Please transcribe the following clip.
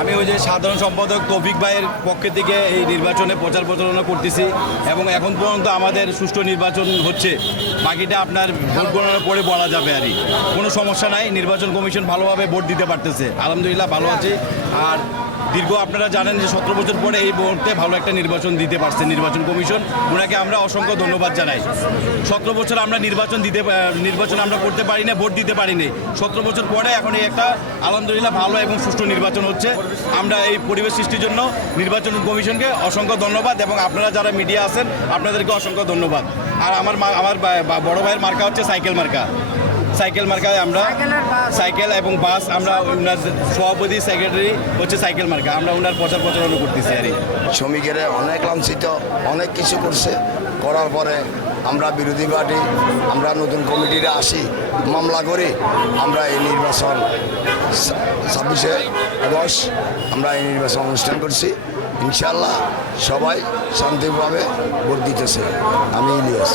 আমি ওই যে সাধারণ সম্পাদক তৌফিক ভাইয়ের পক্ষে থেকে এই নির্বাচনে প্রচার প্রচারণা করতেছি এবং এখন পর্যন্ত আমাদের সুষ্ঠু নির্বাচন হচ্ছে। বাকিটা আপনার ভোট গণনার পরে বলা যাবে আর কি। কোনো সমস্যা নাই, নির্বাচন কমিশন ভালোভাবে ভোট দিতে পারতেছে, আলহামদুলিল্লাহ ভালো আছে। আর দীর্ঘ আপনারা জানেন যে 17 বছর পরে এই মুহূর্তে ভালো একটা নির্বাচন দিতে পারছে নির্বাচন কমিশন, ওনাকে আমরা অসংখ্য ধন্যবাদ জানাই। 17 বছর আমরা নির্বাচন আমরা করতে পারি না, ভোট দিতে পারি না। 17 বছর পরে এখন এই একটা আলহামদুলিল্লাহ ভালো এবং সুষ্ঠু নির্বাচন হচ্ছে। আমরা এই পরিবেশ সৃষ্টির জন্য নির্বাচন কমিশনকে অসংখ্য ধন্যবাদ এবং আপনারা যারা মিডিয়া আছেন আপনাদেরকে অসংখ্য ধন্যবাদ। আর আমার বড় ভাইয়ের মার্কা হচ্ছে সাইকেল মার্কা। সাইকেল মার্কায় আমরা সাইকেল এবং বাস, আমরা ওনার সভাপতি সেক্রেটারি হচ্ছে সাইকেল মার্কা, আমরা ওনার প্রচার প্রচারণা করতেছি আর কি। শ্রমিকেরা অনেক লাঞ্ছিত, অনেক কিছু করছে, করার পরে আমরা বিরোধী পার্টি, আমরা নতুন কমিটিরা আসি, মামলা করি, আমরা এই নির্বাচন 26শে আগস্ট আমরা এই নির্বাচন অনুষ্ঠান করছি। ইনশাল্লাহ সবাই শান্তিভাবে ভোট দিতেছে। আমি ইলিয়াস।